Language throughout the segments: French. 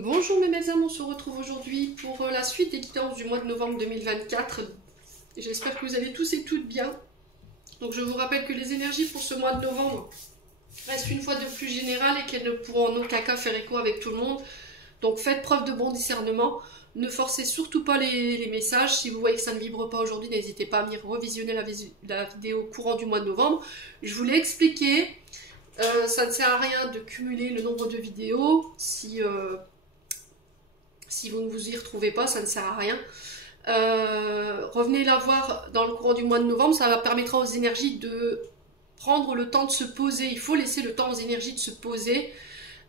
Bonjour mes belles âmes, on se retrouve aujourd'hui pour la suite des guidances du mois de novembre 2024. J'espère que vous allez tous et toutes bien. Donc je vous rappelle que les énergies pour ce mois de novembre restent une fois de plus générales et qu'elles ne pourront en aucun cas faire écho avec tout le monde. Donc faites preuve de bon discernement. Ne forcez surtout pas les messages. Si vous voyez que ça ne vibre pas aujourd'hui, n'hésitez pas à venir revisionner la vidéo courant du mois de novembre. Je vous l'ai expliqué. Ça ne sert à rien de cumuler le nombre de vidéos si vous ne vous y retrouvez pas, ça ne sert à rien. Revenez la voir dans le courant du mois de novembre, ça permettra aux énergies de prendre le temps de se poser. Il faut laisser le temps aux énergies de se poser.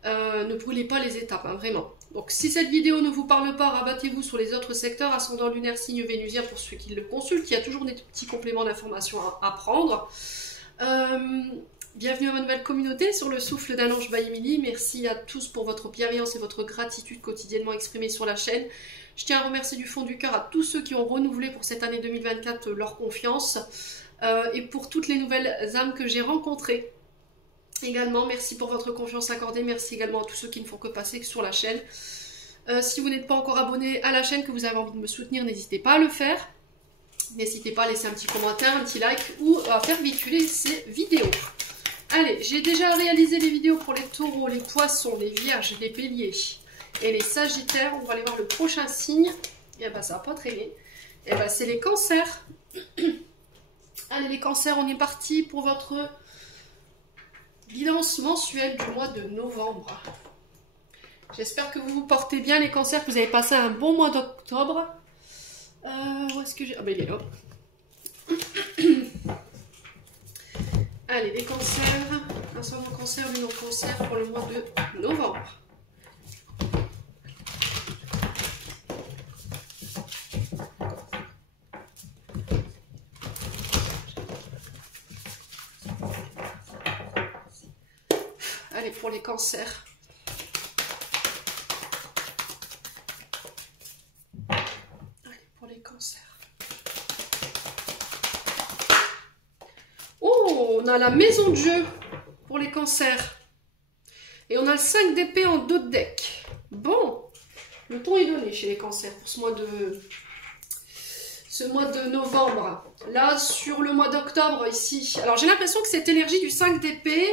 Ne brûlez pas les étapes, hein, vraiment. Donc si cette vidéo ne vous parle pas, rabattez-vous sur les autres secteurs, ascendant lunaire, signe vénusien pour ceux qui le consultent. Il y a toujours des petits compléments d'informations à prendre. Bienvenue à ma nouvelle communauté sur le souffle d'un ange by Emily. Merci à tous pour votre bienveillance et votre gratitude quotidiennement exprimée sur la chaîne. Je tiens à remercier du fond du cœur à tous ceux qui ont renouvelé pour cette année 2024 leur confiance et pour toutes les nouvelles âmes que j'ai rencontrées. Également, merci pour votre confiance accordée. Merci également à tous ceux qui ne font que passer sur la chaîne. Si vous n'êtes pas encore abonné à la chaîne, que vous avez envie de me soutenir, n'hésitez pas à le faire. N'hésitez pas à laisser un petit commentaire, un petit like ou à faire véhiculer ces vidéos. Allez, j'ai déjà réalisé les vidéos pour les taureaux, les poissons, les vierges, les béliers et les sagittaires. On va aller voir le prochain signe. Et ben ça va pas traîner. Et ben c'est les cancers. Allez les cancers, on est parti pour votre guidance mensuelle du mois de novembre. J'espère que vous vous portez bien les cancers, que vous avez passé un bon mois d'octobre. Où est-ce que j'ai... Ah ben il est là. Allez, les cancers, ascendant cancer, lunaire cancer pour le mois de novembre. Allez, pour les cancers. Allez, pour les cancers. Oh, on a la maison de jeu pour les cancers. Et on a le 5 d'épée en dos de deck. Bon, le ton est donné chez les cancers pour ce mois de novembre. Là, sur le mois d'octobre, ici. Alors, j'ai l'impression que cette énergie du 5 d'épée,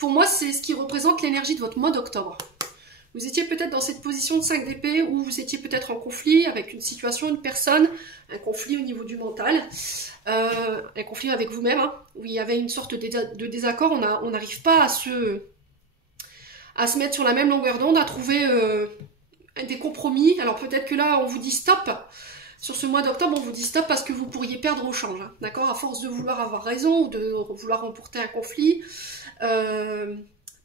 pour moi, c'est ce qui représente l'énergie de votre mois d'octobre. Vous étiez peut-être dans cette position de 5 d'épée où vous étiez peut-être en conflit avec une situation, une personne, un conflit au niveau du mental, un conflit avec vous-même, hein, où il y avait une sorte de désaccord, on n'arrive pas à se mettre sur la même longueur d'onde, à trouver des compromis. Alors peut-être que là, on vous dit stop. Sur ce mois d'octobre, on vous dit stop parce que vous pourriez perdre au change, hein, d'accord? À force de vouloir avoir raison ou de vouloir remporter un conflit,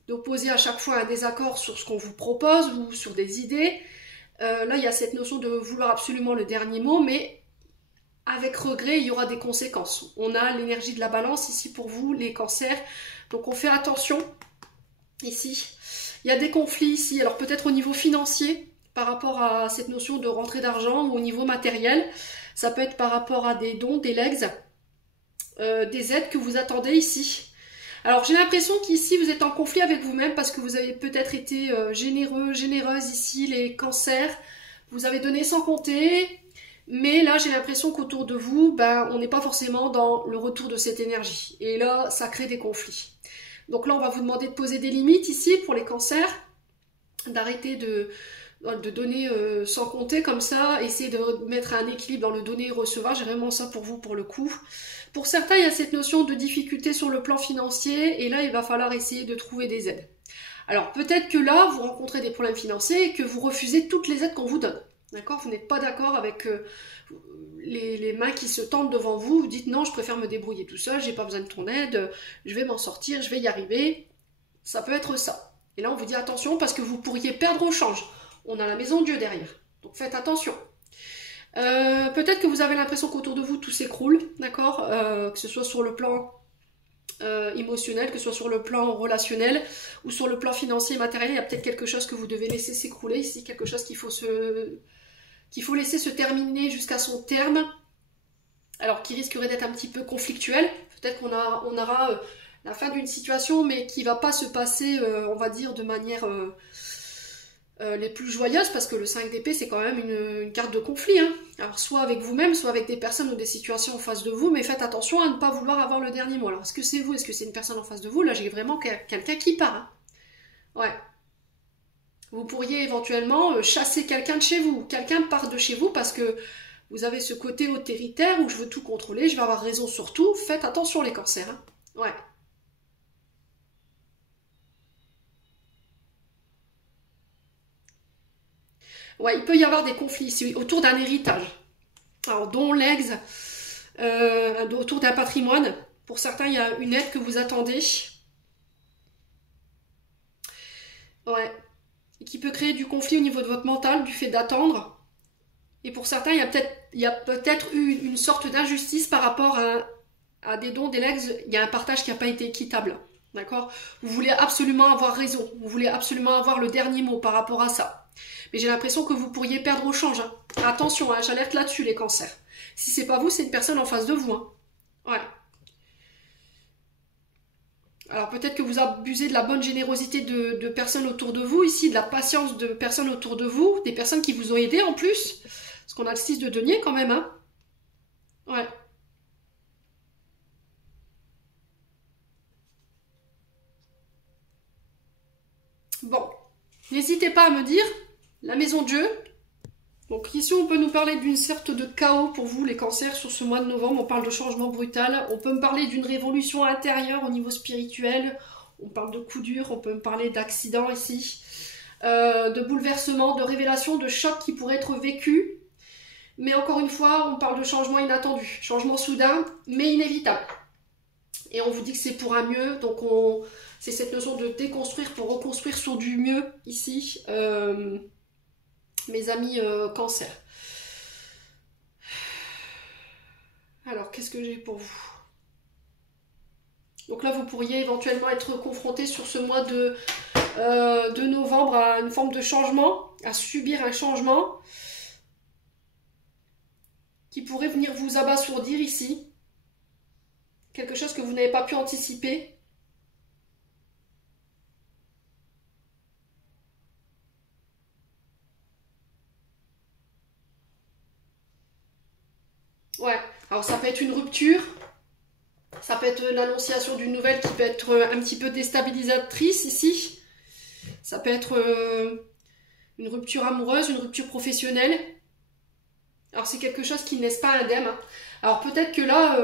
d'opposer à chaque fois un désaccord sur ce qu'on vous propose ou sur des idées. Là, il y a cette notion de vouloir absolument le dernier mot, mais avec regret, il y aura des conséquences. On a l'énergie de la balance ici pour vous, les cancers. Donc, on fait attention ici. Il y a des conflits ici. Alors, peut-être au niveau financier, par rapport à cette notion de rentrée d'argent ou au niveau matériel. Ça peut être par rapport à des dons, des legs, des aides que vous attendez ici. Alors j'ai l'impression qu'ici vous êtes en conflit avec vous-même parce que vous avez peut-être été généreux, généreuse ici, les cancers. Vous avez donné sans compter, mais là j'ai l'impression qu'autour de vous, ben, on n'est pas forcément dans le retour de cette énergie. Et là, ça crée des conflits. Donc là, on va vous demander de poser des limites ici pour les cancers, d'arrêter de donner sans compter comme ça, essayer de mettre un équilibre dans le donner et recevoir. J'ai vraiment ça pour vous pour le coup. Pour certains, il y a cette notion de difficulté sur le plan financier et là, il va falloir essayer de trouver des aides. Alors peut-être que là, vous rencontrez des problèmes financiers et que vous refusez toutes les aides qu'on vous donne. D'accord? Vous n'êtes pas d'accord avec les mains qui se tendent devant vous. Vous dites non, je préfère me débrouiller tout seul, j'ai pas besoin de ton aide, je vais m'en sortir, je vais y arriver. Ça peut être ça. Et là, on vous dit attention parce que vous pourriez perdre au change. On a la maison de Dieu derrière. Donc faites attention. Peut-être que vous avez l'impression qu'autour de vous tout s'écroule, d'accord, que ce soit sur le plan émotionnel, que ce soit sur le plan relationnel ou sur le plan financier et matériel. Il y a peut-être quelque chose que vous devez laisser s'écrouler ici, quelque chose qu'il faut laisser se terminer jusqu'à son terme, alors qui risquerait d'être un petit peu conflictuel. Peut-être qu'on aura la fin d'une situation, mais qui ne va pas se passer, on va dire, de manière les plus joyeuses, parce que le 5 d'épée, c'est quand même une carte de conflit, hein. Alors, soit avec vous-même, soit avec des personnes ou des situations en face de vous, mais faites attention à ne pas vouloir avoir le dernier mot. Alors, est-ce que c'est vous? Est-ce que c'est une personne en face de vous? Là, j'ai vraiment quelqu'un qui part, hein. Ouais. Vous pourriez éventuellement chasser quelqu'un de chez vous. Quelqu'un part de chez vous parce que vous avez ce côté autoritaire où je veux tout contrôler, je vais avoir raison sur tout. Faites attention les cancers, hein. Ouais. Ouais, il peut y avoir des conflits ici autour d'un héritage. Alors, dont l'ex, autour d'un patrimoine. Pour certains, il y a une aide que vous attendez. Ouais. Et qui peut créer du conflit au niveau de votre mental, du fait d'attendre. Et pour certains, il y a peut-être eu une sorte d'injustice par rapport à des dons, des legs. Il y a un partage qui n'a pas été équitable. D'accord? Vous voulez absolument avoir raison. Vous voulez absolument avoir le dernier mot par rapport à ça. Mais j'ai l'impression que vous pourriez perdre au change, hein. Attention, hein, j'alerte là-dessus les cancers. Si c'est pas vous, c'est une personne en face de vous, hein. Ouais. Alors peut-être que vous abusez de la bonne générosité de personnes autour de vous, ici, de la patience de personnes autour de vous, des personnes qui vous ont aidé en plus. Parce qu'on a le 6 de denier quand même, hein. Ouais. Bon. N'hésitez pas à me dire, la maison de jeu. Donc ici, on peut nous parler d'une sorte de chaos pour vous, les cancers, sur ce mois de novembre. On parle de changement brutal. On peut me parler d'une révolution intérieure au niveau spirituel. On parle de coups durs. On peut me parler d'accidents ici. De bouleversements, de révélations, de chocs qui pourraient être vécus. Mais encore une fois, on parle de changement inattendu. Changement soudain, mais inévitable. Et on vous dit que c'est pour un mieux. Donc c'est cette notion de déconstruire pour reconstruire sur du mieux ici. Mes amis cancer. Alors, qu'est-ce que j'ai pour vous? Donc là, vous pourriez éventuellement être confronté sur ce mois de novembre à une forme de changement, à subir un changement qui pourrait venir vous abasourdir ici. Quelque chose que vous n'avez pas pu anticiper. Ouais, alors ça peut être une rupture, ça peut être l'annonciation d'une nouvelle qui peut être un petit peu déstabilisatrice ici. Ça peut être une rupture amoureuse, une rupture professionnelle. Alors c'est quelque chose qui ne laisse pas indemne, hein. Alors peut-être que là,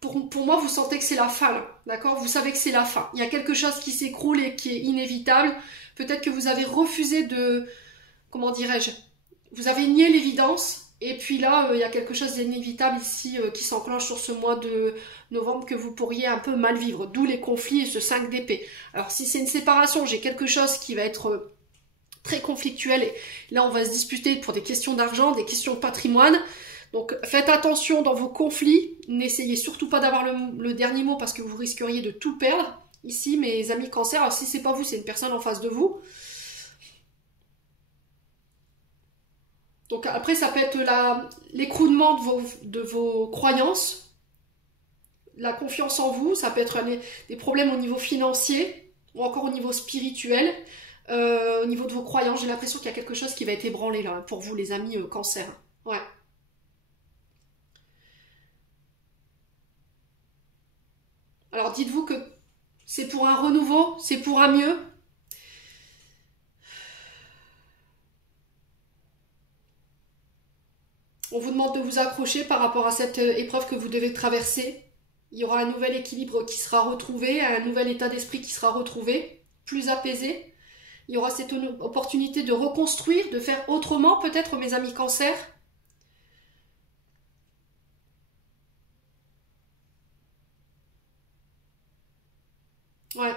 pour moi, vous sentez que c'est la fin, d'accord? Vous savez que c'est la fin. Il y a quelque chose qui s'écroule et qui est inévitable. Peut-être que vous avez refusé de... Comment dirais-je? Vous avez nié l'évidence. Et puis là, il y a quelque chose d'inévitable ici qui s'enclenche sur ce mois de novembre que vous pourriez un peu mal vivre. D'où les conflits et ce 5 d'épée. Alors si c'est une séparation, j'ai quelque chose qui va être très conflictuel. Et là, on va se disputer pour des questions d'argent, des questions de patrimoine. Donc faites attention dans vos conflits, n'essayez surtout pas d'avoir le dernier mot parce que vous risqueriez de tout perdre. Ici, mes amis cancer, alors si c'est pas vous, c'est une personne en face de vous. Donc après, ça peut être l'écroulement de vos croyances, la confiance en vous, ça peut être des problèmes au niveau financier ou encore au niveau spirituel, au niveau de vos croyances. J'ai l'impression qu'il y a quelque chose qui va être ébranlé là pour vous, les amis cancer. Ouais. Alors dites-vous que c'est pour un renouveau, c'est pour un mieux. On vous demande de vous accrocher par rapport à cette épreuve que vous devez traverser. Il y aura un nouvel équilibre qui sera retrouvé, un nouvel état d'esprit qui sera retrouvé, plus apaisé. Il y aura cette opportunité de reconstruire, de faire autrement peut-être, mes amis cancer. Ouais.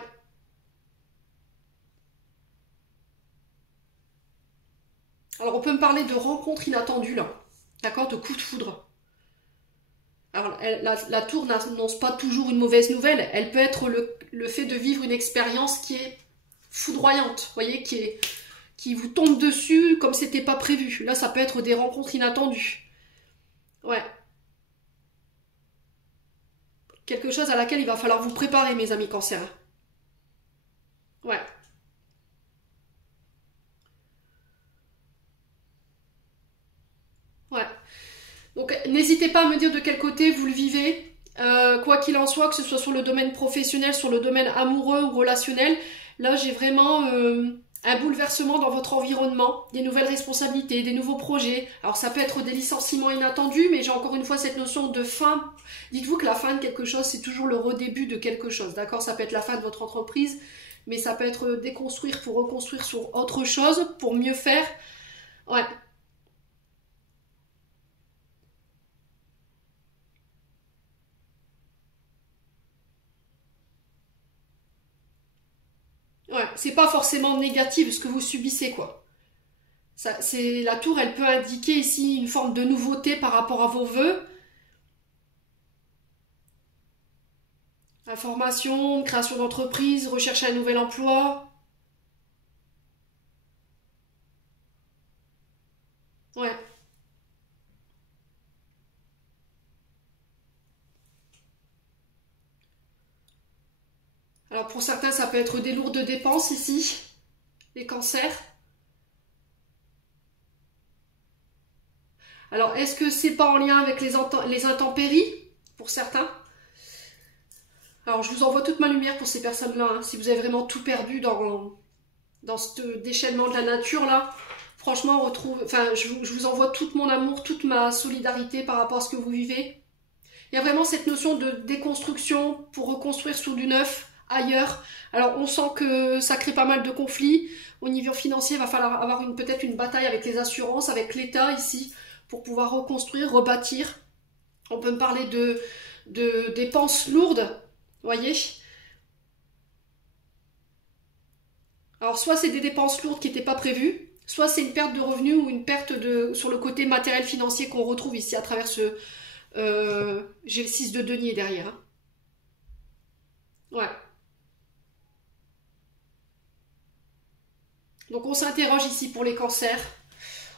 Alors on peut me parler de rencontres inattendues là, d'accord, de coups de foudre. Alors la tour n'annonce pas toujours une mauvaise nouvelle, elle peut être le fait de vivre une expérience qui est foudroyante, vous voyez, qui vous tombe dessus comme c'était pas prévu. Là ça peut être des rencontres inattendues. Ouais. Quelque chose à laquelle il va falloir vous préparer, mes amis cancer. Ouais. n'hésitez pas à me dire de quel côté vous le vivez. Quoi qu'il en soit, que ce soit sur le domaine professionnel, sur le domaine amoureux ou relationnel, là j'ai vraiment un bouleversement dans votre environnement, des nouvelles responsabilités, des nouveaux projets. Alors ça peut être des licenciements inattendus, mais j'ai encore une fois cette notion de fin. Dites-vous que la fin de quelque chose, c'est toujours le redébut de quelque chose, d'accord? Ça peut être la fin de votre entreprise, mais ça peut être déconstruire pour reconstruire sur autre chose, pour mieux faire. Ouais. Ouais, c'est pas forcément négatif ce que vous subissez, quoi. Ça, c'est, la tour, elle peut indiquer ici une forme de nouveauté par rapport à vos vœux. Information, création d'entreprise, recherche un nouvel emploi. Ouais. Alors pour certains, ça peut être des lourdes dépenses ici, les cancers. Alors est-ce que c'est pas en lien avec les intempéries pour certains? Alors je vous envoie toute ma lumière pour ces personnes-là, hein. Si vous avez vraiment tout perdu dans ce déchaînement de la nature là, franchement, enfin, je vous envoie tout mon amour, toute ma solidarité par rapport à ce que vous vivez. Il y a vraiment cette notion de déconstruction pour reconstruire sur du neuf ailleurs. Alors on sent que ça crée pas mal de conflits. Au niveau financier, il va falloir avoir peut-être une bataille avec les assurances, avec l'État ici, pour pouvoir reconstruire, rebâtir. On peut me parler de dépenses lourdes, voyez. Alors soit c'est des dépenses lourdes qui n'étaient pas prévues, soit c'est une perte de revenus ou une perte sur le côté matériel financier qu'on retrouve ici à travers ce... j'ai le 6 de denier derrière, hein. Ouais. Donc on s'interroge ici pour les cancers.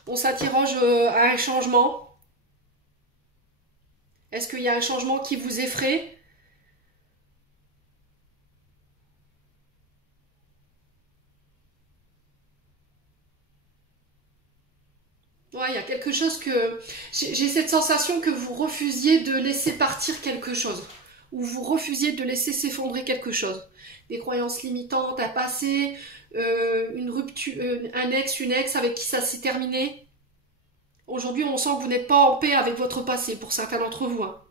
On s'interroge à un changement. Est-ce qu'il y a un changement qui vous effraie? Ouais, il y a quelque chose que... J'ai cette sensation que vous refusiez de laisser partir quelque chose. Ou vous refusiez de laisser s'effondrer quelque chose. Des croyances limitantes, un passé, une rupture, un ex, une ex avec qui ça s'est terminé. Aujourd'hui, on sent que vous n'êtes pas en paix avec votre passé, pour certains d'entre vous, hein.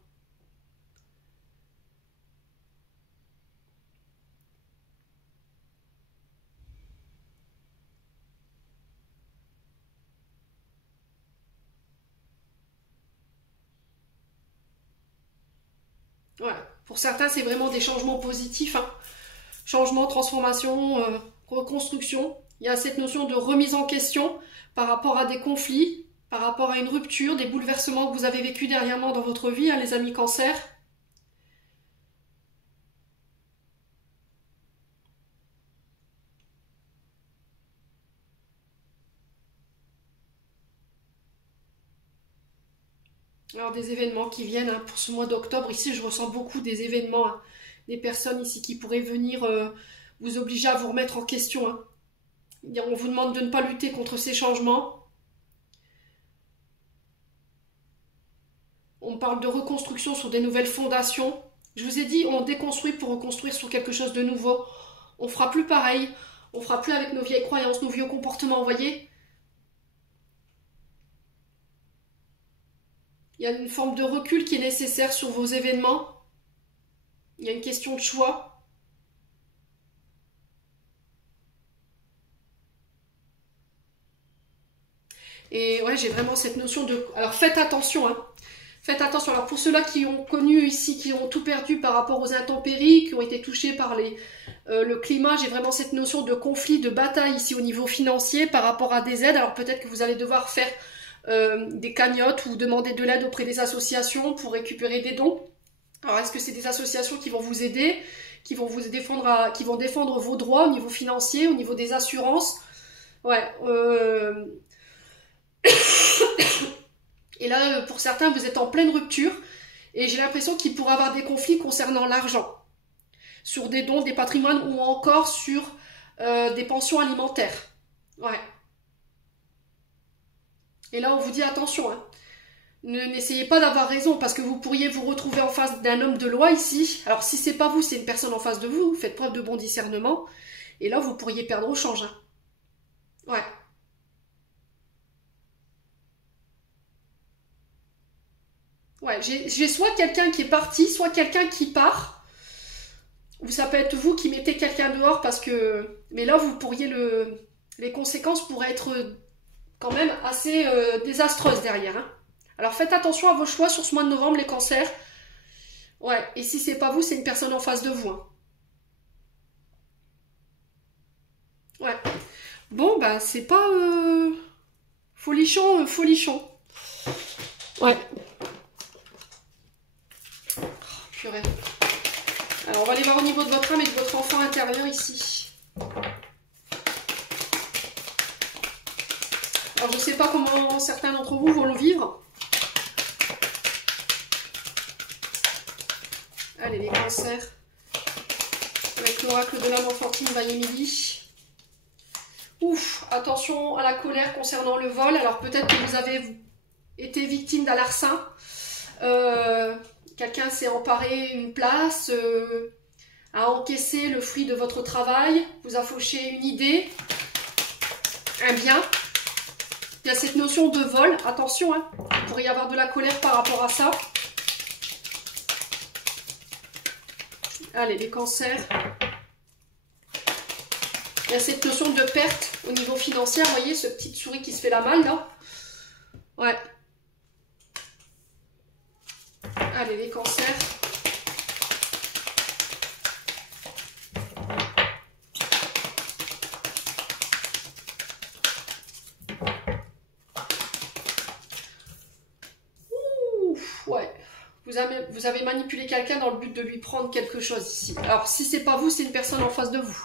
Ouais. Pour certains, c'est vraiment des changements positifs, hein. Changement, transformation, reconstruction. Il y a cette notion de remise en question par rapport à des conflits, par rapport à une rupture, des bouleversements que vous avez vécus dernièrement dans votre vie, hein, les amis cancer. Alors des événements qui viennent, hein, pour ce mois d'octobre. Ici, je ressens beaucoup des événements, hein. Des personnes ici qui pourraient venir vous obliger à vous remettre en question, hein. On vous demande de ne pas lutter contre ces changements. On parle de reconstruction sur des nouvelles fondations. Je vous ai dit, on déconstruit pour reconstruire sur quelque chose de nouveau. On fera plus pareil. On fera plus avec nos vieilles croyances, nos vieux comportements, vous voyez. Il y a une forme de recul qui est nécessaire sur vos événements. Il y a une question de choix. Et ouais, j'ai vraiment cette notion de... Alors faites attention, hein. Faites attention. Alors pour ceux-là qui ont connu ici, qui ont tout perdu par rapport aux intempéries, qui ont été touchés par le climat, j'ai vraiment cette notion de conflit, de bataille ici au niveau financier par rapport à des aides. Alors peut-être que vous allez devoir faire des cagnottes ou demander de l'aide auprès des associations pour récupérer des dons. Alors est-ce que c'est des associations qui vont vous aider, qui vont vous défendre, qui vont défendre vos droits au niveau financier, au niveau des assurances? Ouais. Et là, pour certains, vous êtes en pleine rupture et j'ai l'impression qu'il pourrait y avoir des conflits concernant l'argent, sur des dons, des patrimoines ou encore sur des pensions alimentaires. Ouais. Et là, on vous dit attention, hein. N'essayez pas d'avoir raison, parce que vous pourriez vous retrouver en face d'un homme de loi ici. Alors si c'est pas vous, c'est une personne en face de vous, faites preuve de bon discernement. Et là, vous pourriez perdre au change. Hein. Ouais. Ouais, j'ai soit quelqu'un qui est parti, soit quelqu'un qui part. Ou ça peut être vous qui mettez quelqu'un dehors parce que... Mais là, vous pourriez les conséquences pourraient être quand même assez désastreuses derrière. Hein. Alors faites attention à vos choix sur ce mois de novembre, les cancers. Ouais, et si c'est pas vous, c'est une personne en face de vous. Hein. Ouais. Bon, bah c'est pas folichon, folichon. Ouais. Oh, purée. Alors on va aller voir au niveau de votre âme et de votre enfant intérieur ici. Alors je ne sais pas comment certains d'entre vous vont le vivre. Allez les cancers. Avec l'oracle de l'âme enfantine Vaillé-Midi. Ouf, attention à la colère concernant le vol. Alors peut-être que vous avez été victime d'un larcin. Quelqu'un s'est emparé une place, a encaissé le fruit de votre travail, vous a fauché une idée, un bien. Il y a cette notion de vol, attention, hein, il pourrait y avoir de la colère par rapport à ça. Allez, les cancers. Il y a cette notion de perte au niveau financier, vous voyez, ce petite souris qui se fait la malle, là. Ouais. Allez, les cancers. Ouf, ouais. Vous avez manipulé quelqu'un dans le but de lui prendre quelque chose ici. Alors, si c'est pas vous, c'est une personne en face de vous.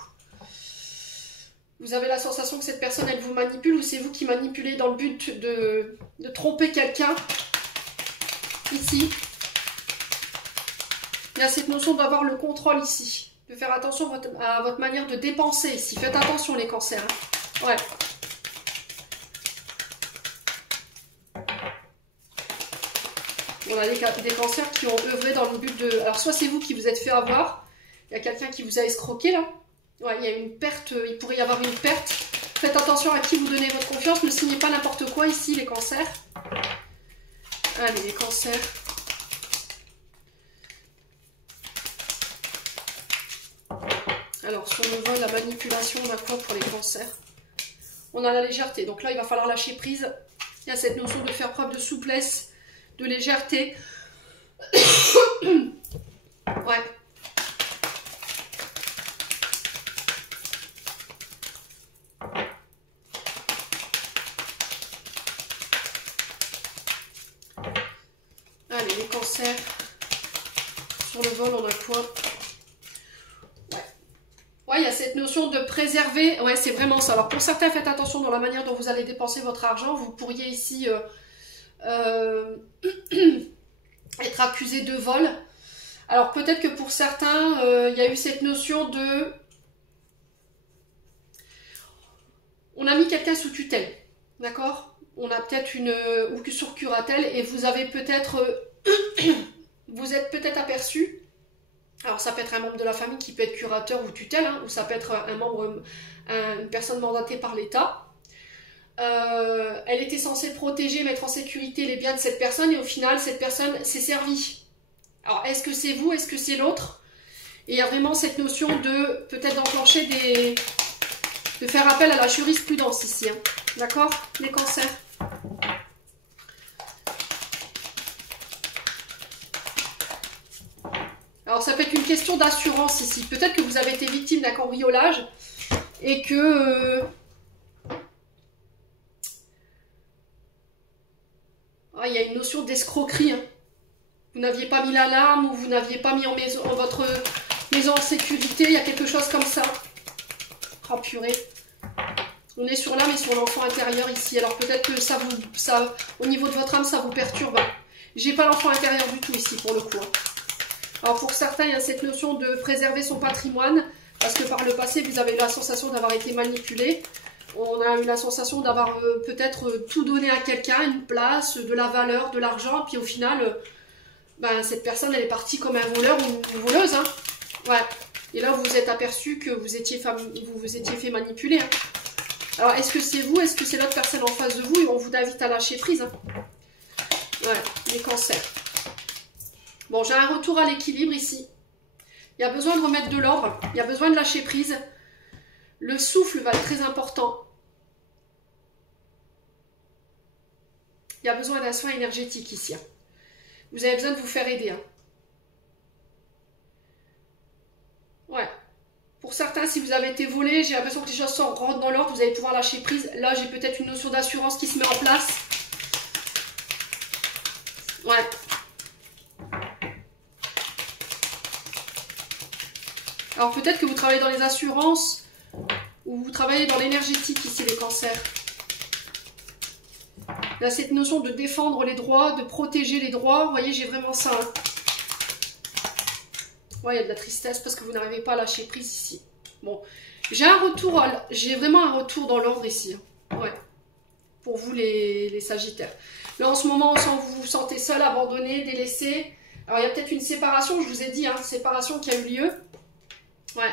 Vous avez la sensation que cette personne, elle vous manipule ou c'est vous qui manipulez dans le but de tromper quelqu'un ici. Il y a cette notion d'avoir le contrôle ici. De faire attention à votre manière de dépenser ici. Faites attention les cancers. Hein. Ouais. On a des cancers qui ont œuvré dans le but de... Alors soit c'est vous qui vous êtes fait avoir. Il y a quelqu'un qui vous a escroqué là. Ouais, il y a une perte. Il pourrait y avoir une perte. Faites attention à qui vous donnez votre confiance. Ne signez pas n'importe quoi ici les cancers. Allez les cancers. Alors, sur le vol, la manipulation, on a quoi pour les cancers? On a la légèreté. Donc là, il va falloir lâcher prise. Il y a cette notion de faire preuve de souplesse, de légèreté. Ouais. Allez, les cancers. Sur le vol, on a quoi? Ouais, il y a cette notion de préserver. Ouais, c'est vraiment ça. Alors, pour certains, faites attention dans la manière dont vous allez dépenser votre argent. Vous pourriez ici être accusé de vol. Alors, peut-être que pour certains, il y a eu cette notion de... On a mis quelqu'un sous tutelle. D'accord? On a peut-être une... ou sur curatelle. Et vous avez peut-être... vous êtes peut-être aperçu. Alors ça peut être un membre de la famille qui peut être curateur ou tutelle, hein, ou ça peut être un membre, une personne mandatée par l'État. Elle était censée protéger, mettre en sécurité les biens de cette personne et au final cette personne s'est servie. Alors est-ce que c'est vous, est-ce que c'est l'autre? Et il y a vraiment cette notion de peut-être d'enclencher des... de faire appel à la jurisprudence ici. Hein. D'accord? Les cancers. Alors ça peut être une question d'assurance ici. Peut-être que vous avez été victime d'un cambriolage et que... il y a une notion d'escroquerie. Hein. Vous n'aviez pas mis l'alarme ou vous n'aviez pas mis votre maison en sécurité. Il y a quelque chose comme ça. Oh purée. On est sur l'âme et sur l'enfant intérieur ici. Alors peut-être que ça, au niveau de votre âme, ça vous perturbe. J'ai pas l'enfant intérieur du tout ici pour le coup. Hein. Alors pour certains, il y a cette notion de préserver son patrimoine, parce que par le passé, vous avez eu la sensation d'avoir été manipulé. On a eu la sensation d'avoir peut-être tout donné à quelqu'un, une place, de la valeur, de l'argent, puis au final, ben, cette personne, elle est partie comme un voleur ou une voleuse. Hein. Ouais. Et là, vous vous êtes aperçu que vous étiez fait manipuler. Hein. Alors, est-ce que c'est vous? Est-ce que c'est l'autre personne en face de vous? Et on vous invite à lâcher prise. Hein. Ouais, les cancers. Bon, j'ai un retour à l'équilibre ici. Il y a besoin de remettre de l'ordre. Il y a besoin de lâcher prise. Le souffle va être très important. Il y a besoin d'un soin énergétique ici. Hein. Vous avez besoin de vous faire aider. Hein. Ouais. Pour certains, si vous avez été volé, j'ai l'impression que les choses rentrent dans l'ordre. Vous allez pouvoir lâcher prise. Là, j'ai peut-être une notion d'assurance qui se met en place. Ouais. Alors peut-être que vous travaillez dans les assurances ou vous travaillez dans l'énergétique ici, les cancers. Là, cette notion de défendre les droits, de protéger les droits, vous voyez, j'ai vraiment ça. Hein. Ouais, il y a de la tristesse parce que vous n'arrivez pas à lâcher prise ici. Bon, j'ai vraiment un retour dans l'ordre ici. Hein. Ouais, pour vous les Sagittaires. Là, en ce moment, vous vous sentez seul, abandonné, délaissé. Alors, il y a peut-être une séparation, je vous ai dit, hein, séparation qui a eu lieu. Ouais.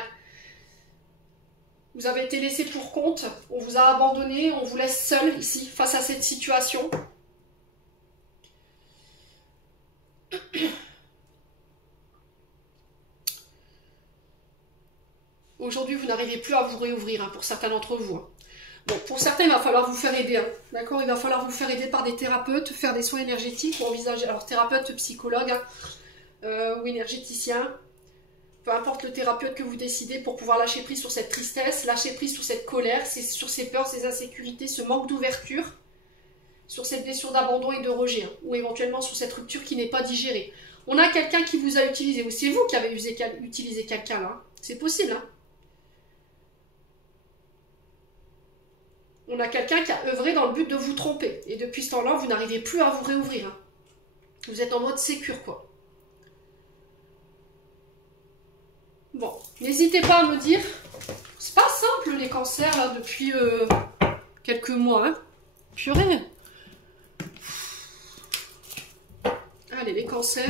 Vous avez été laissé pour compte, on vous a abandonné, on vous laisse seul ici, face à cette situation. Aujourd'hui, vous n'arrivez plus à vous réouvrir, hein, pour certains d'entre vous. Hein. Bon, pour certains, il va falloir vous faire aider. Hein, d'accord, il va falloir vous faire aider par des thérapeutes, faire des soins énergétiques, ou envisager, alors thérapeute, psychologue, hein, ou énergéticien. Peu importe le thérapeute que vous décidez pour pouvoir lâcher prise sur cette tristesse, lâcher prise sur cette colère, sur ces peurs, ces insécurités, ce manque d'ouverture, sur cette blessure d'abandon et de rejet, hein, ou éventuellement sur cette rupture qui n'est pas digérée. On a quelqu'un qui vous a utilisé, ou c'est vous qui avez utilisé quelqu'un là, hein. C'est possible. Hein. On a quelqu'un qui a œuvré dans le but de vous tromper, et depuis ce temps-là, vous n'arrivez plus à vous réouvrir. Hein. Vous êtes en mode sécure, quoi. Bon, n'hésitez pas à me dire, c'est pas simple les cancers là depuis quelques mois, hein. Purée. Allez, les cancers.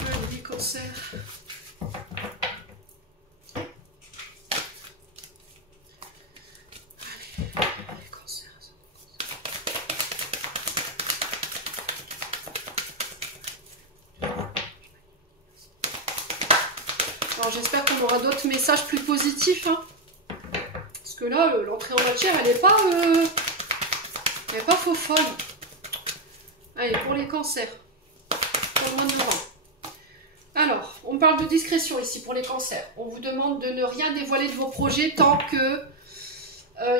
Allez, les cancers. J'espère qu'on aura d'autres messages plus positifs. Hein. Parce que là, l'entrée en matière, elle n'est pas faux folle. Allez, pour les cancers. Pour le mois de novembre. Alors, on parle de discrétion ici pour les cancers. On vous demande de ne rien dévoiler de vos projets tant que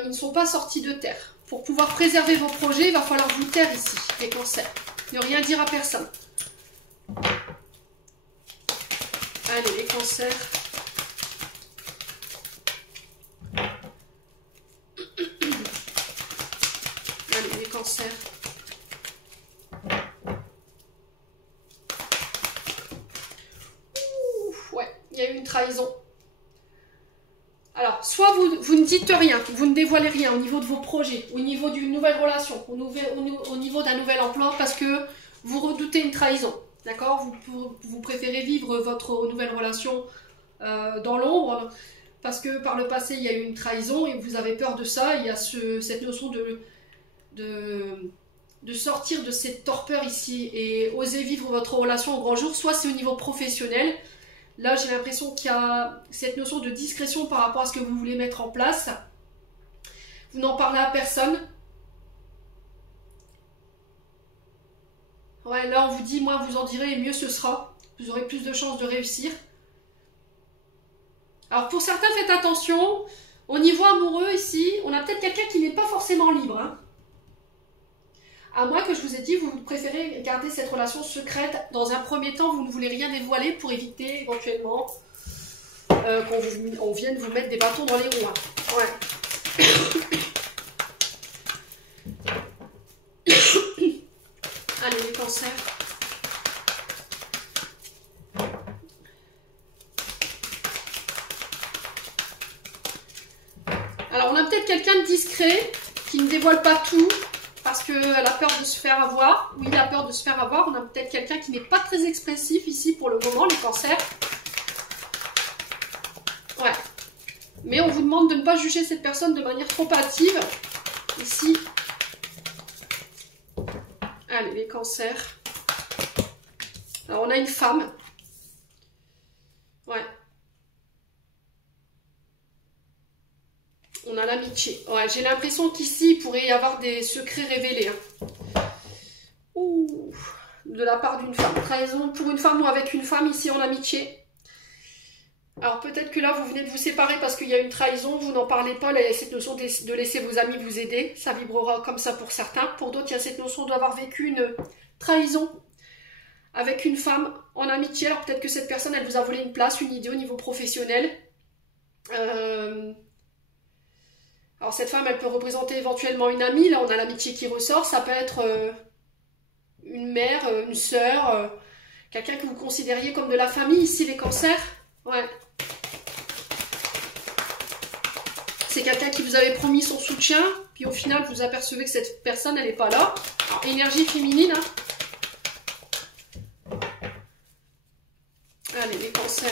ils ne sont pas sortis de terre. Pour pouvoir préserver vos projets, il va falloir vous taire ici, les cancers. Ne rien dire à personne. Allez, les cancers. Allez, les cancers. Ouh, ouais, il y a eu une trahison. Alors, soit vous ne dites rien, vous ne dévoilez rien au niveau de vos projets, au niveau d'une nouvelle relation, au niveau d'un nouvel emploi, parce que vous redoutez une trahison. D'accord, vous préférez vivre votre nouvelle relation dans l'ombre parce que par le passé il y a eu une trahison et vous avez peur de ça. Il y a cette notion de sortir de cette torpeur ici et oser vivre votre relation au grand jour. Soit c'est au niveau professionnel. Là j'ai l'impression qu'il y a cette notion de discrétion par rapport à ce que vous voulez mettre en place. Vous n'en parlez à personne. Ouais, là on vous dit, moins vous en direz et mieux ce sera. Vous aurez plus de chances de réussir. Alors pour certains, faites attention. Au niveau amoureux ici, on a peut-être quelqu'un qui n'est pas forcément libre. Hein. À moins que je vous ai dit, vous préférez garder cette relation secrète. Dans un premier temps, vous ne voulez rien dévoiler pour éviter éventuellement qu'on vienne vous mettre des bâtons dans les roues. Hein. Ouais. Allez, les cancers. peut-être quelqu'un de discret, qui ne dévoile pas tout, parce qu'elle a peur de se faire avoir, ou il a peur de se faire avoir. On a peut-être quelqu'un qui n'est pas très expressif ici pour le moment, les cancers. Ouais. Mais on vous demande de ne pas juger cette personne de manière trop hâtive. Ici. Allez, les cancers. Alors, on a une femme. Ouais. On a l'amitié. Ouais, j'ai l'impression qu'ici, il pourrait y avoir des secrets révélés. Hein. Ouh, de la part d'une femme. Trahison pour une femme ou avec une femme, ici en amitié. Alors peut-être que là, vous venez de vous séparer parce qu'il y a une trahison, vous n'en parlez pas, là, il y a cette notion de laisser vos amis vous aider. Ça vibrera comme ça pour certains. Pour d'autres, il y a cette notion d'avoir vécu une trahison avec une femme en amitié. Alors peut-être que cette personne, elle vous a volé une place, une idée au niveau professionnel. Alors cette femme, elle peut représenter éventuellement une amie. Là, on a l'amitié qui ressort. Ça peut être une mère, une sœur, quelqu'un que vous considériez comme de la famille. Ici, les cancers. Ouais. C'est quelqu'un qui vous avait promis son soutien. Puis au final, vous apercevez que cette personne, elle n'est pas là. Alors, énergie féminine. Hein. Allez, les cancers.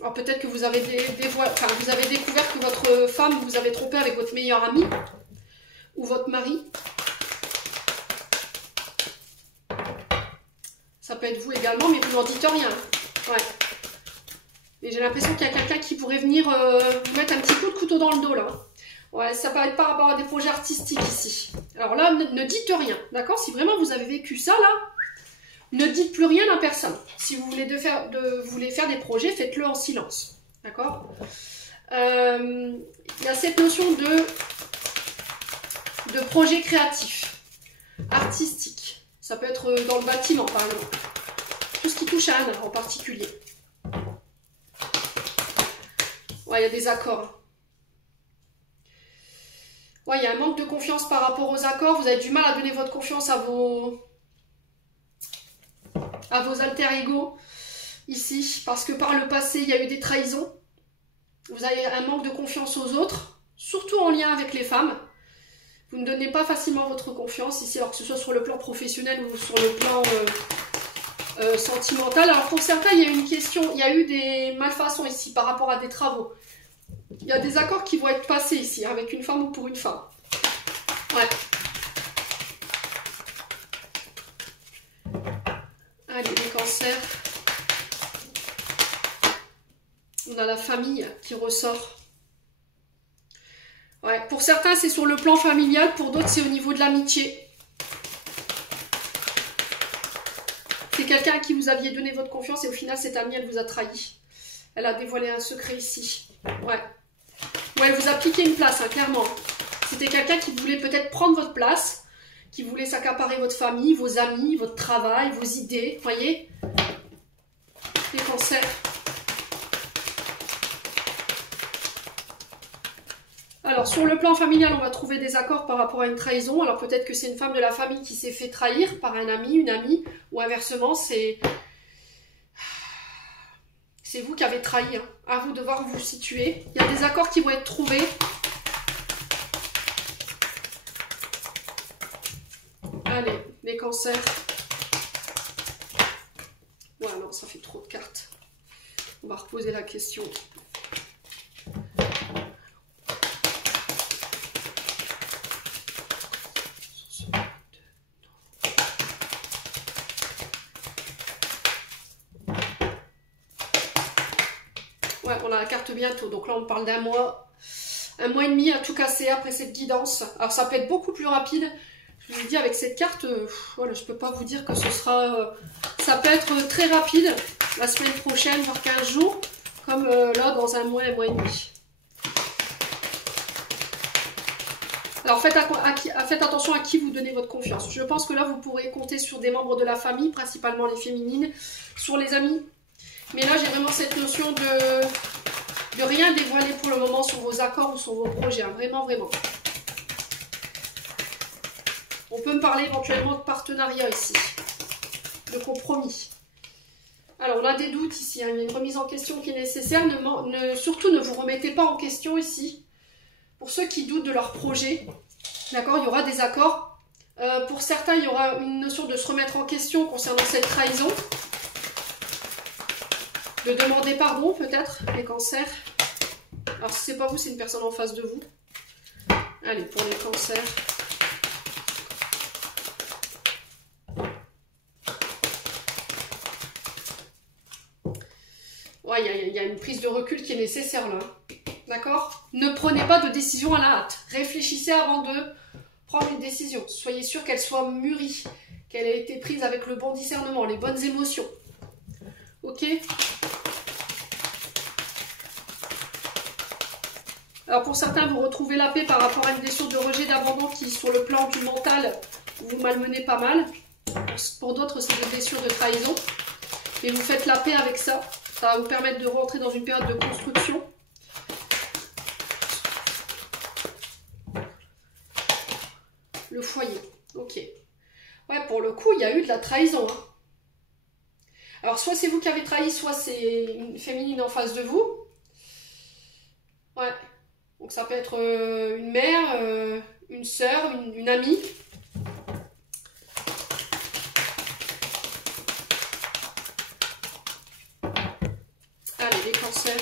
Alors peut-être que vous avez vous avez découvert que votre femme vous avez trompé avec votre meilleur ami ou votre mari. Ça peut être vous également, mais vous n'en dites rien. Ouais. Et j'ai l'impression qu'il y a quelqu'un qui pourrait venir vous mettre un petit coup de couteau dans le dos là. Ouais, ça peut être par rapport à des projets artistiques ici. Alors là, ne dites rien, d'accord? Si vraiment vous avez vécu ça là, ne dites plus rien à personne. Si vous voulez, voulez faire des projets, faites-le en silence. D'accord? Il y a cette notion de projet créatif, artistique. Ça peut être dans le bâtiment, par exemple. Tout ce qui touche à un art en particulier. Ouais, il y a des accords. Ouais, il y a un manque de confiance par rapport aux accords. Vous avez du mal à donner votre confiance à vos alter-ego ici, parce que par le passé il y a eu des trahisons, vous avez un manque de confiance aux autres, surtout en lien avec les femmes. Vous ne donnez pas facilement votre confiance ici, alors que ce soit sur le plan professionnel ou sur le plan sentimental. Alors pour certains, il y a une question, il y a eu des malfaçons ici par rapport à des travaux. Il y a des accords qui vont être passés ici, avec une femme ou pour une femme. Ouais. Allez, les cancers. On a la famille qui ressort. Ouais, pour certains, c'est sur le plan familial. Pour d'autres, c'est au niveau de l'amitié. C'est quelqu'un à qui vous aviez donné votre confiance et au final, cette amie, elle vous a trahi. Elle a dévoilé un secret ici. Ouais. Ouais, elle vous a piqué une place, hein, clairement. C'était quelqu'un qui voulait peut-être prendre votre place, qui voulait s'accaparer votre famille, vos amis, votre travail, vos idées, voyez? Les cancers. Alors, sur le plan familial, on va trouver des accords par rapport à une trahison. Alors, peut-être que c'est une femme de la famille qui s'est fait trahir par un ami, une amie, ou inversement, c'est vous qui avez trahi. Hein. À vous de voir où vous situez. Il y a des accords qui vont être trouvés. Allez, les cancers. Ouais, non, ça fait trop de cartes. On va reposer la question. Ouais, on a la carte bientôt. Donc là, on parle d'un mois et demi à tout casser après cette guidance. Alors, ça peut être beaucoup plus rapide. Je vous dis, avec cette carte, voilà, je ne peux pas vous dire que ce sera... ça peut être très rapide, la semaine prochaine, voire 15 jours, comme là, dans un mois et demi. Alors, faites attention à qui vous donnez votre confiance. Je pense que là, vous pourrez compter sur des membres de la famille, principalement les féminines, sur les amis. Mais là, j'ai vraiment cette notion de rien dévoiler pour le moment sur vos accords ou sur vos projets. Hein. Vraiment, vraiment. On peut me parler éventuellement de partenariat ici. De compromis. Alors, on a des doutes ici, hein. Il y a une remise en question qui est nécessaire. Surtout, ne vous remettez pas en question ici. Pour ceux qui doutent de leur projet, d'accord, il y aura des accords. Pour certains, il y aura une notion de se remettre en question concernant cette trahison. De demander pardon, peut-être, les cancers. Alors, si c'est pas vous, c'est une personne en face de vous. Allez, pour les cancers. Ouais, il y a une prise de recul qui est nécessaire là. D'accord? Ne prenez pas de décision à la hâte. Réfléchissez avant de prendre une décision. Soyez sûr qu'elle soit mûrie, qu'elle ait été prise avec le bon discernement, les bonnes émotions. Ok? Alors pour certains, vous retrouvez la paix par rapport à une blessure de rejet, d'abandon qui, sur le plan du mental, vous malmenez pas mal. Pour d'autres, c'est des blessures de trahison. Et vous faites la paix avec ça. Ça va vous permettre de rentrer dans une période de construction. Le foyer, ok. Ouais, pour le coup, il y a eu de la trahison. Hein. Alors, soit c'est vous qui avez trahi, soit c'est une féminine en face de vous. Ouais. Donc, ça peut être une mère, une sœur, une amie. Allez, les cancers.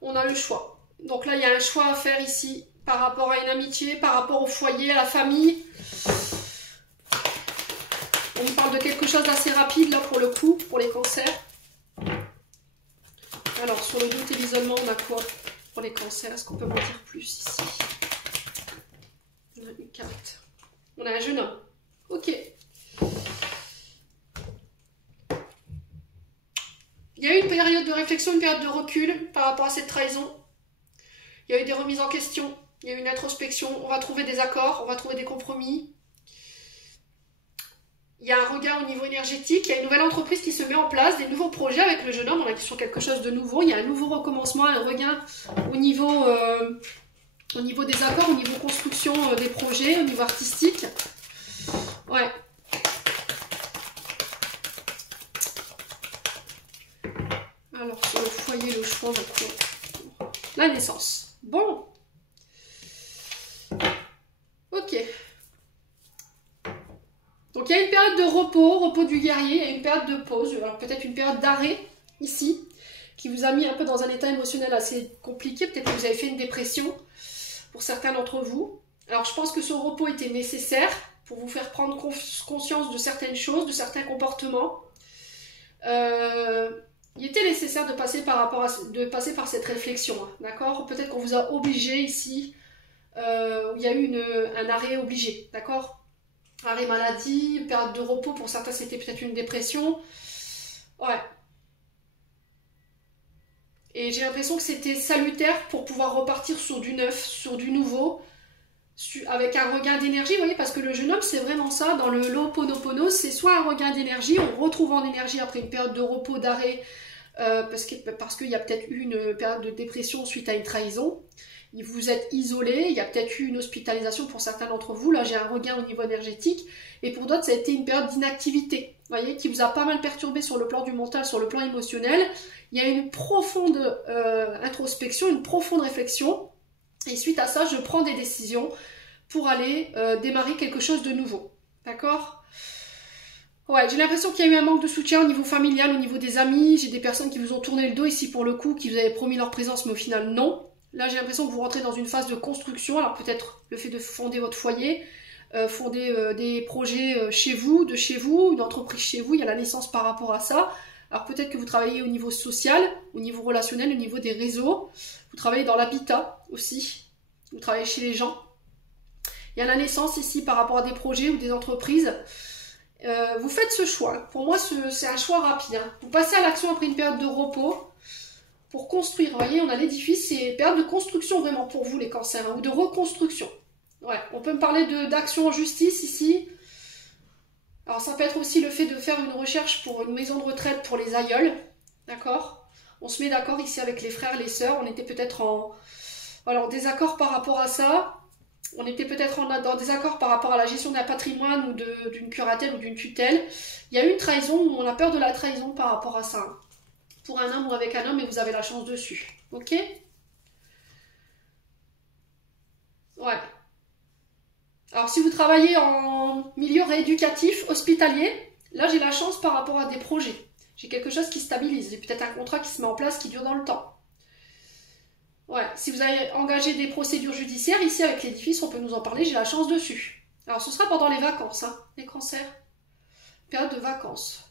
On a le choix. Donc là, il y a un choix à faire ici par rapport à une amitié, par rapport au foyer, à la famille. On nous parle de quelque chose d'assez rapide là pour le coup, pour les cancers. Alors, sur le doute et l'isolement, on a quoi pour les cancers? Est-ce qu'on peut m'en dire plus ici? On a une carte. On a un jeune homme. Ok. Il y a eu une période de réflexion, une période de recul par rapport à cette trahison. Il y a eu des remises en question, il y a eu une introspection. On va trouver des accords, on va trouver des compromis. Il y a un regain au niveau énergétique, il y a une nouvelle entreprise qui se met en place, des nouveaux projets avec le jeune homme, on est sur quelque chose de nouveau. Il y a un nouveau recommencement, un regain au niveau des accords, au niveau construction des projets, au niveau artistique. Ouais. Alors, sur le foyer, le choix, la naissance. Bon. Ok. Donc, il y a une période de repos du guerrier, il y a une période de pause, alors peut-être une période d'arrêt, ici, qui vous a mis un peu dans un état émotionnel assez compliqué. Peut-être que vous avez fait une dépression, pour certains d'entre vous. Alors, je pense que ce repos était nécessaire pour vous faire prendre conscience de certaines choses, de certains comportements. Il était nécessaire de passer par cette réflexion, hein, d'accord? Peut-être qu'on vous a obligé ici, où il y a eu un arrêt obligé, d'accord? Arrêt maladie, période de repos, pour certains c'était peut-être une dépression. Ouais. Et j'ai l'impression que c'était salutaire pour pouvoir repartir sur du neuf, sur du nouveau, avec un regain d'énergie, vous voyez, parce que le jeune homme, c'est vraiment ça, dans le Ho'oponopono, c'est soit un regain d'énergie, on retrouve en énergie après une période de repos, d'arrêt, parce qu'il y a peut-être eu une période de dépression suite à une trahison, vous êtes isolé, il y a peut-être eu une hospitalisation pour certains d'entre vous, là j'ai un regain au niveau énergétique, et pour d'autres ça a été une période d'inactivité, vous voyez, qui vous a pas mal perturbé sur le plan du mental, sur le plan émotionnel. Il y a une profonde introspection, une profonde réflexion, et suite à ça je prends des décisions pour aller démarrer quelque chose de nouveau, d'accord? Ouais, j'ai l'impression qu'il y a eu un manque de soutien au niveau familial, au niveau des amis, j'ai des personnes qui vous ont tourné le dos ici pour le coup, qui vous avaient promis leur présence mais au final non. Là, j'ai l'impression que vous rentrez dans une phase de construction. Alors peut-être le fait de fonder votre foyer, fonder des projets chez vous, une entreprise chez vous, il y a la naissance par rapport à ça. Alors peut-être que vous travaillez au niveau social, au niveau relationnel, au niveau des réseaux. Vous travaillez dans l'habitat aussi. Vous travaillez chez les gens. Il y a la naissance ici par rapport à des projets ou des entreprises. Vous faites ce choix. Pour moi, c'est un choix rapide. Hein. Vous passez à l'action après une période de repos. Pour construire, vous voyez, on a l'édifice, c'est une période de construction vraiment pour vous les cancers, hein, ou de reconstruction. Ouais, on peut me parler d'action en justice ici. Alors ça peut être aussi le fait de faire une recherche pour une maison de retraite pour les aïeuls, d'accord? On se met d'accord ici avec les frères, les sœurs. On était peut-être en, voilà, en désaccord par rapport à ça. On était peut-être en désaccord par rapport à la gestion d'un patrimoine ou d'une curatelle ou d'une tutelle. Il y a eu une trahison ou on a peur de la trahison par rapport à ça. Pour un homme ou avec un homme et vous avez la chance dessus. Ok? Ouais. Alors si vous travaillez en milieu rééducatif, hospitalier, là j'ai la chance par rapport à des projets. J'ai quelque chose qui stabilise. J'ai peut-être un contrat qui se met en place, qui dure dans le temps. Ouais, si vous avez engagé des procédures judiciaires, ici avec l'édifice, on peut nous en parler, j'ai la chance dessus. Alors ce sera pendant les vacances, hein, les cancers. Période de vacances.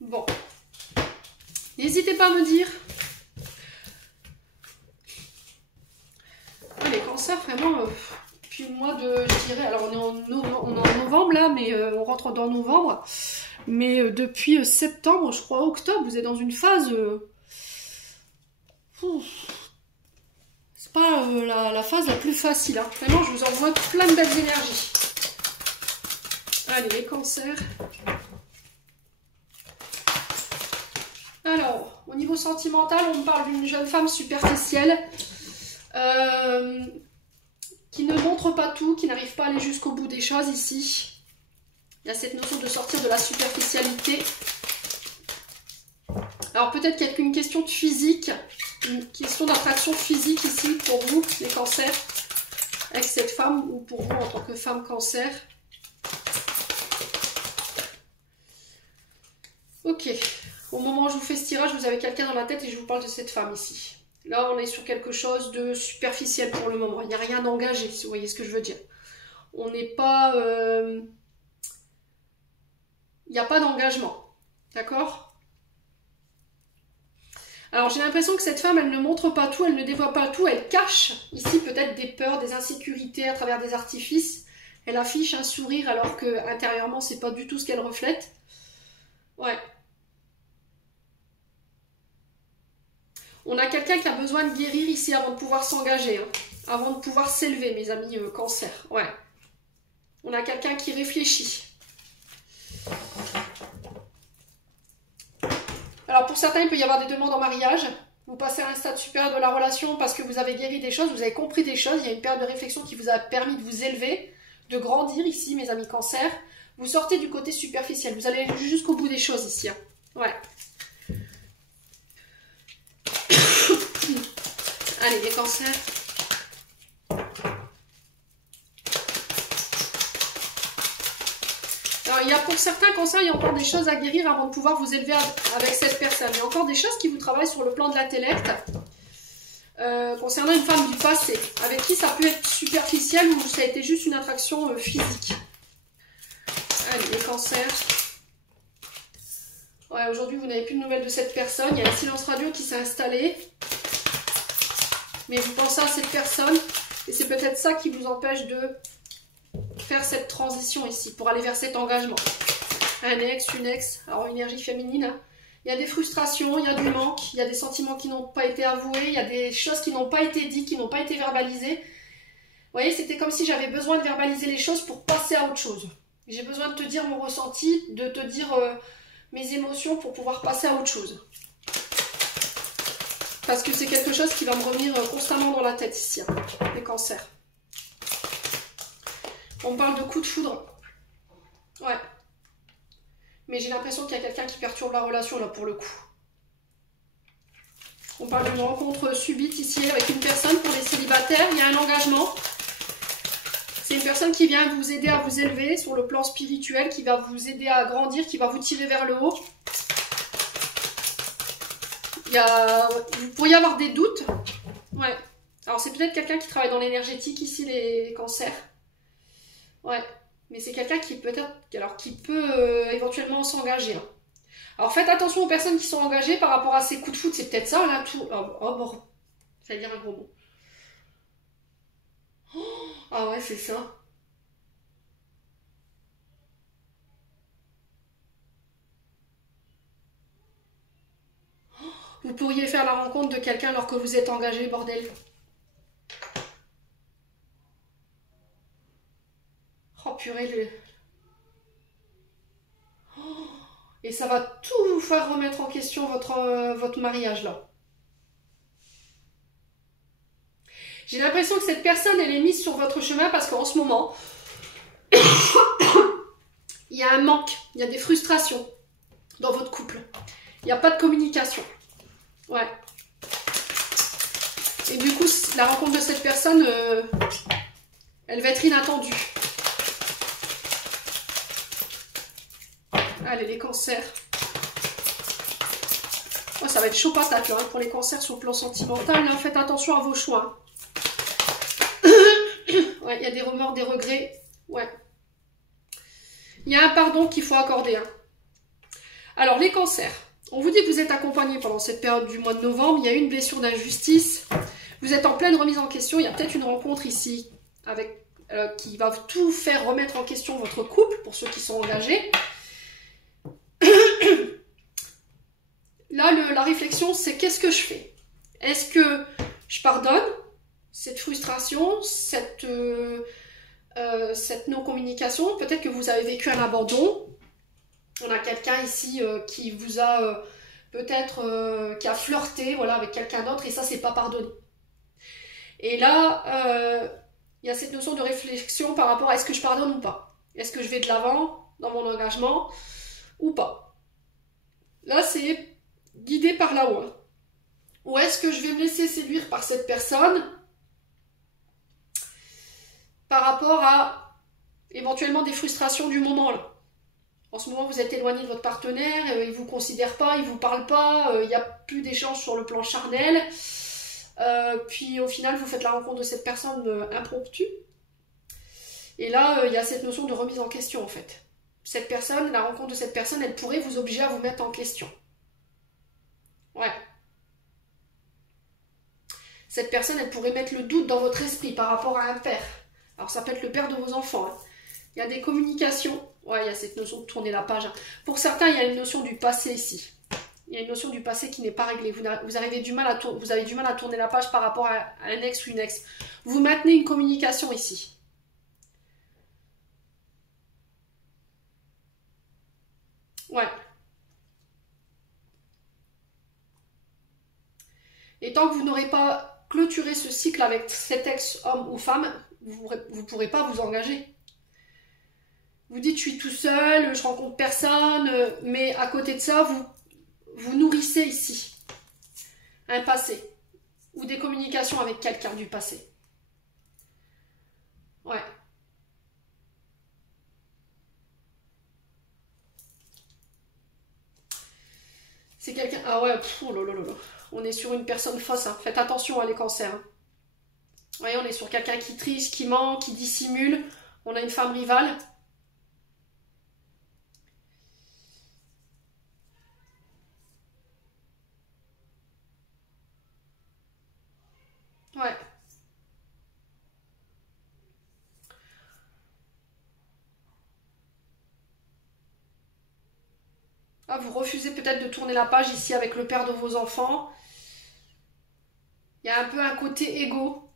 Bon. N'hésitez pas à me dire. Ah, les cancers, vraiment, depuis le mois de, je dirais, alors on est en novembre là, mais on rentre dans novembre. Mais depuis septembre, je crois, octobre, vous êtes dans une phase... c'est pas la phase la plus facile. Hein. Vraiment, je vous envoie plein de belles énergies. Allez, les cancers. Alors, au niveau sentimental, on me parle d'une jeune femme superficielle qui ne montre pas tout, qui n'arrive pas à aller jusqu'au bout des choses ici. Il y a cette notion de sortir de la superficialité. Alors peut-être qu'il y a qu'une question de physique, une question d'attraction physique ici pour vous, les cancers, avec cette femme ou pour vous en tant que femme cancer. Ok, au moment où je vous fais ce tirage, vous avez quelqu'un dans la tête et je vous parle de cette femme ici. Là, on est sur quelque chose de superficiel pour le moment. Il n'y a rien d'engagé, si vous voyez ce que je veux dire. On n'est pas... il n'y a pas d'engagement. D'accord? Alors, j'ai l'impression que cette femme, elle ne montre pas tout, elle ne dévoile pas tout. Elle cache, ici, peut-être des peurs, des insécurités à travers des artifices. Elle affiche un sourire alors que intérieurement, c'est pas du tout ce qu'elle reflète. Ouais. On a quelqu'un qui a besoin de guérir ici avant de pouvoir s'engager, hein, avant de pouvoir s'élever, mes amis cancer. Ouais. On a quelqu'un qui réfléchit. Alors pour certains, il peut y avoir des demandes en mariage. Vous passez à un stade supérieur de la relation parce que vous avez guéri des choses, vous avez compris des choses. Il y a une période de réflexion qui vous a permis de vous élever, de grandir ici, mes amis cancer. Vous sortez du côté superficiel. Vous allez jusqu'au bout des choses ici. Hein. Ouais. Allez, les cancers. Alors, il y a pour certains cancers, il y a encore des choses à guérir avant de pouvoir vous élever avec cette personne. Il y a encore des choses qui vous travaillent sur le plan de l'intellect concernant une femme du passé, avec qui ça peut être superficiel ou ça a été juste une attraction physique. Allez, les cancers. Ouais, aujourd'hui, vous n'avez plus de nouvelles de cette personne. Il y a un silence radio qui s'est installé. Mais vous pensez à cette personne et c'est peut-être ça qui vous empêche de faire cette transition ici pour aller vers cet engagement. Un ex, une ex, alors énergie féminine. Hein. Il y a des frustrations, il y a du manque, il y a des sentiments qui n'ont pas été avoués, il y a des choses qui n'ont pas été dites, qui n'ont pas été verbalisées. Vous voyez, c'était comme si j'avais besoin de verbaliser les choses pour passer à autre chose. J'ai besoin de te dire mon ressenti, de te dire mes émotions pour pouvoir passer à autre chose. Parce que c'est quelque chose qui va me revenir constamment dans la tête ici, hein, les cancers. On parle de coup de foudre. Ouais. Mais j'ai l'impression qu'il y a quelqu'un qui perturbe la relation là pour le coup. On parle d'une rencontre subite ici avec une personne pour les célibataires. Il y a un engagement. C'est une personne qui vient vous aider à vous élever sur le plan spirituel, qui va vous aider à grandir, qui va vous tirer vers le haut. Vous pourriez avoir des doutes. Ouais. Alors c'est peut-être quelqu'un qui travaille dans l'énergétique ici, les cancers. Ouais. Mais c'est quelqu'un qui peut-être, alors qui peut éventuellement s'engager. Hein. Alors faites attention aux personnes qui sont engagées par rapport à ces coups de foudre. C'est peut-être ça là tout. Oh bon. Ça veut dire un gros mot. Oh, ah ouais, c'est ça. Vous pourriez faire la rencontre de quelqu'un alors que vous êtes engagé, bordel. Oh purée, Et ça va tout vous faire remettre en question votre mariage là. J'ai l'impression que cette personne, elle est mise sur votre chemin parce qu'en ce moment, il y a un manque, il y a des frustrations dans votre couple. Il n'y a pas de communication. Ouais. Et du coup, la rencontre de cette personne, elle va être inattendue. Allez, les cancers. Oh, ça va être chaud patate là, hein, pour les cancers sur le plan sentimental. Là, faites attention à vos choix. Ouais, il y a des remords, des regrets. Ouais. Il y a un pardon qu'il faut accorder. Hein. Alors, les cancers. On vous dit que vous êtes accompagné pendant cette période du mois de novembre. Il y a eu une blessure d'injustice. Vous êtes en pleine remise en question. Il y a peut-être une rencontre ici avec, qui va tout faire remettre en question votre couple, pour ceux qui sont engagés. Là, la réflexion, c'est qu'est-ce que je fais? Est-ce que je pardonne cette frustration, cette non-communication? Peut-être que vous avez vécu un abandon. On a quelqu'un ici qui vous a peut-être qui a flirté, voilà, avec quelqu'un d'autre et ça, c'est pas pardonné. Et là, il y a cette notion de réflexion par rapport à est-ce que je pardonne ou pas? Est-ce que je vais de l'avant dans mon engagement ou pas? Là, c'est guidé par là-haut. Hein. Ou est-ce que je vais me laisser séduire par cette personne par rapport à éventuellement des frustrations du moment là? En ce moment, vous êtes éloigné de votre partenaire, il ne vous considère pas, il ne vous parle pas, il n'y a plus d'échange sur le plan charnel. Puis au final, vous faites la rencontre de cette personne impromptue. Et là, il y a cette notion de remise en question en fait. Cette personne, la rencontre de cette personne, elle pourrait vous obliger à vous mettre en question. Ouais. Cette personne, elle pourrait mettre le doute dans votre esprit par rapport à un père. Alors ça peut être le père de vos enfants. Hein. Il y a des communications. Ouais, il y a cette notion de tourner la page. Hein. Pour certains, il y a une notion du passé ici. Il y a une notion du passé qui n'est pas réglée. Vous avez du mal à tourner la page par rapport à un ex ou une ex. Vous maintenez une communication ici. Ouais. Et tant que vous n'aurez pas clôturé ce cycle avec cet ex, homme ou femme, vous ne pourrez pas vous engager. Vous dites, je suis tout seul, je rencontre personne, mais à côté de ça, vous nourrissez ici un passé ou des communications avec quelqu'un du passé. Ouais. C'est quelqu'un... Ah ouais, oh là là là là. On est sur une personne fausse. Hein. Faites attention à les cancers. Hein. Vous voyez, on est sur quelqu'un qui triche, qui ment, qui dissimule. On a une femme rivale. Ouais. Ah, vous refusez peut-être de tourner la page ici avec le père de vos enfants. Il y a un peu un côté égo.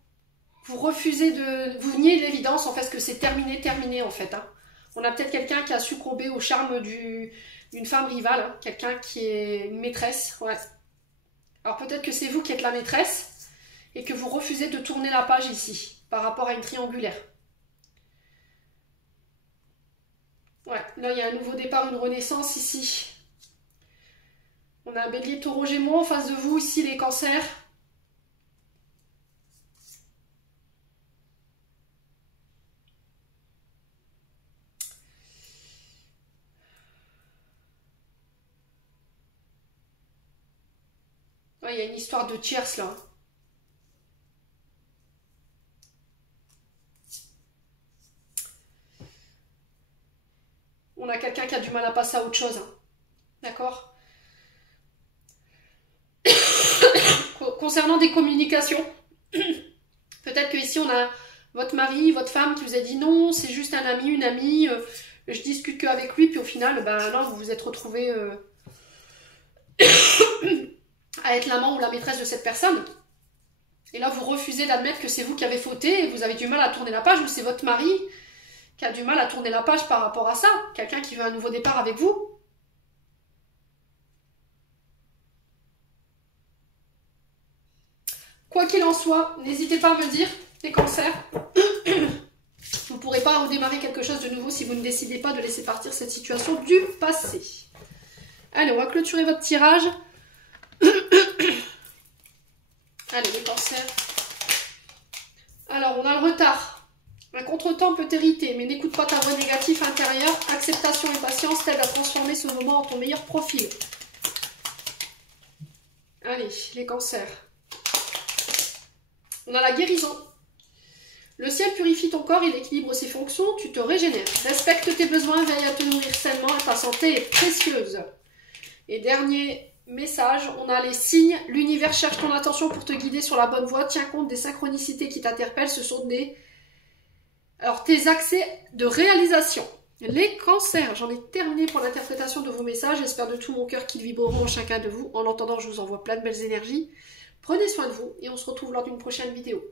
Vous refusez de... Vous niez l'évidence en fait que c'est terminé en fait. Hein. On a peut-être quelqu'un qui a succombé au charme d'une femme rivale. Hein. Quelqu'un qui est une maîtresse. Ouais. Alors peut-être que c'est vous qui êtes la maîtresse et que vous refusez de tourner la page ici par rapport à une triangulaire. Ouais, là il y a un nouveau départ, une renaissance ici. On a un bélier taureau gémeaux en face de vous, ici les cancers. Ouais, il y a une histoire de tierce là. On a quelqu'un qui a du mal à passer à autre chose. Hein. D'accord? Concernant des communications, peut-être que ici on a votre mari, votre femme qui vous a dit non, c'est juste un ami, une amie, je discute qu'avec lui, puis au final, ben là vous vous êtes retrouvé à être l'amant ou la maîtresse de cette personne. Et là vous refusez d'admettre que c'est vous qui avez fauté et vous avez du mal à tourner la page, ou c'est votre mari qui a du mal à tourner la page par rapport à ça, quelqu'un qui veut un nouveau départ avec vous. Quoi qu'il en soit, n'hésitez pas à me dire, les cancers, vous ne pourrez pas redémarrer quelque chose de nouveau si vous ne décidez pas de laisser partir cette situation du passé. Allez, on va clôturer votre tirage. Allez, les cancers. Alors, on a le retard. Un contretemps peut t'irriter, mais n'écoute pas ta voix négative intérieure. Acceptation et patience t'aident à transformer ce moment en ton meilleur profil. Allez, les cancers. On a la guérison. Le ciel purifie ton corps, il équilibre ses fonctions, tu te régénères. Respecte tes besoins, veille à te nourrir sainement et ta santé est précieuse. Et dernier message, on a les signes. L'univers cherche ton attention pour te guider sur la bonne voie. Tiens compte des synchronicités qui t'interpellent. Ce sont tes accès de réalisation. Les cancers, j'en ai terminé pour l'interprétation de vos messages. J'espère de tout mon cœur qu'ils vibreront en chacun de vous. En l'entendant, je vous envoie plein de belles énergies. Prenez soin de vous et on se retrouve lors d'une prochaine vidéo.